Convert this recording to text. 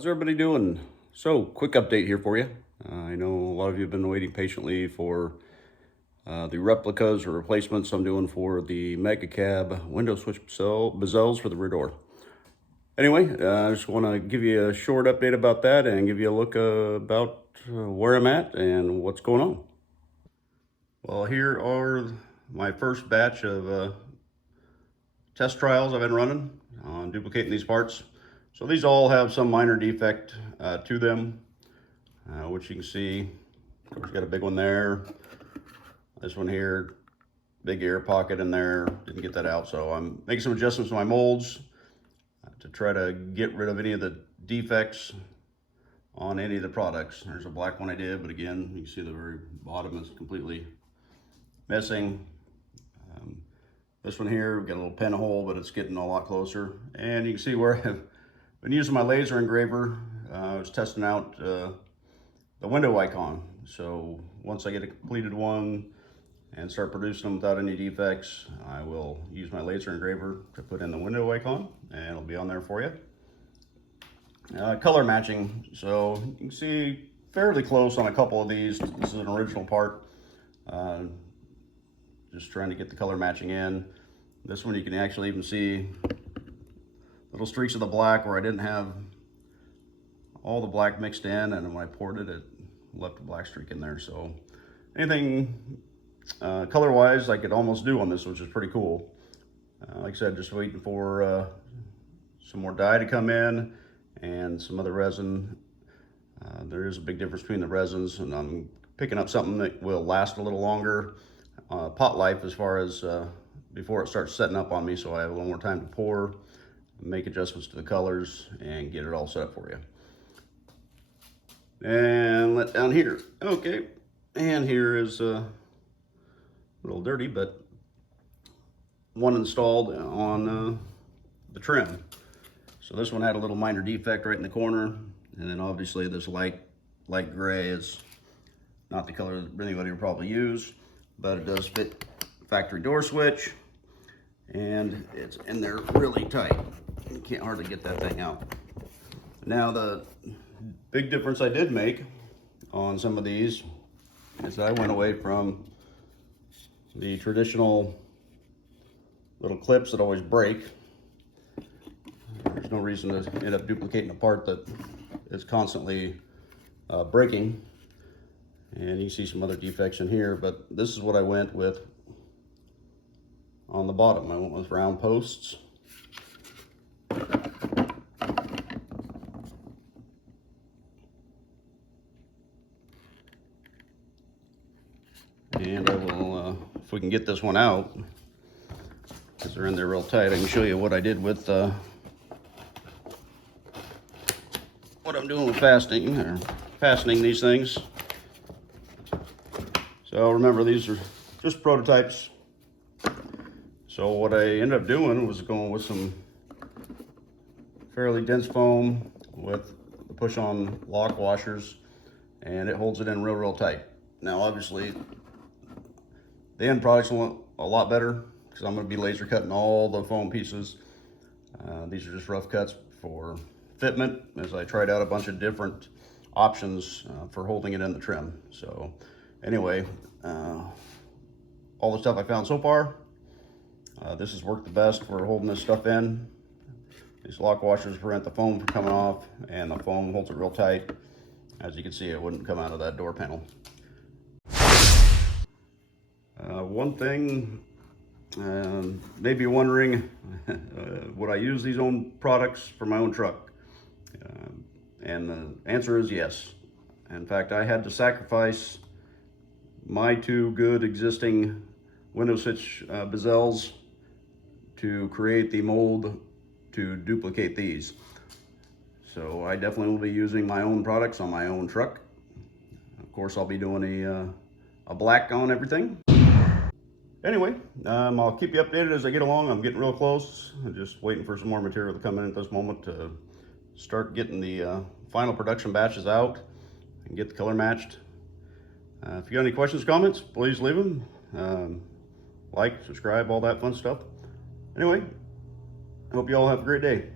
How's everybody doing? So, quick update here for you. I know a lot of you have been waiting patiently for the replicas or replacements I'm doing for the Mega Cab window switch bezels for the rear door. Anyway, I just want to give you a short update about that and give you a look about where I'm at and what's going on. Well, here are my first batch of test trials I've been running on duplicating these parts. So these all have some minor defect to them, which you can see. Of course, got a big one there. This one here, big air pocket in there. Didn't get that out, so I'm making some adjustments to my molds to try to get rid of any of the defects on any of the products. There's a black one I did, but again, you can see the very bottom is completely missing. This one here, we've got a little pinhole, but it's getting a lot closer. And you can see where I've been using my laser engraver. I was testing out the window icon. So once I get a completed one and start producing them without any defects, I will use my laser engraver to put in the window icon, and it'll be on there for you. Color matching. So you can see fairly close on a couple of these. This is an original part. Just trying to get the color matching in. This one you can actually even see little streaks of the black where I didn't have all the black mixed in, and when I poured it, it left a black streak in there. So anything color wise I could almost do on this, which is pretty cool. Like I said, just waiting for some more dye to come in and some other resin. There is a big difference between the resins, and I'm picking up something that will last a little longer. Pot life as far as before it starts setting up on me, so I have a little more time to pour, make adjustments to the colors, and get it all set up for you. And let down here. Okay, and here is a little dirty, but one installed on the trim. So this one had a little minor defect right in the corner, and then obviously this light gray is not the color that anybody would probably use, but it does fit factory door switch, and it's in there really tight. You can't hardly get that thing out. Now the big difference I did make on some of these is I went away from the traditional little clips that always break. There's no reason to end up duplicating a part that is constantly breaking. And you see some other defects in here, but this is what I went with on the bottom. I went with round posts. And I will, if we can get this one out, because they're in there real tight, I can show you what I did with what I'm doing with fastening these things. So remember, these are just prototypes. So what I ended up doing was going with some fairly dense foam with the push-on lock washers, and it holds it in real tight. Now obviously the end product's a lot better because I'm going to be laser cutting all the foam pieces. These are just rough cuts for fitment, as I tried out a bunch of different options for holding it in the trim. So anyway, all the stuff I found so far, this has worked the best for holding this stuff in. These lock washers prevent the foam from coming off, and the foam holds it real tight. As you can see, it wouldn't come out of that door panel. One thing, maybe you're wondering, would I use these own products for my own truck? And the answer is yes. In fact, I had to sacrifice my two good existing window switch Bezels to create the mold to duplicate these. So I definitely will be using my own products on my own truck. Of course, I'll be doing a black on everything. Anyway, I'll keep you updated as I get along. I'm getting real close. I'm just waiting for some more material to come in at this moment to start getting the final production batches out and get the color matched. If you got any questions, comments, please leave them. Like, subscribe, all that fun stuff. Anyway, I hope you all have a great day.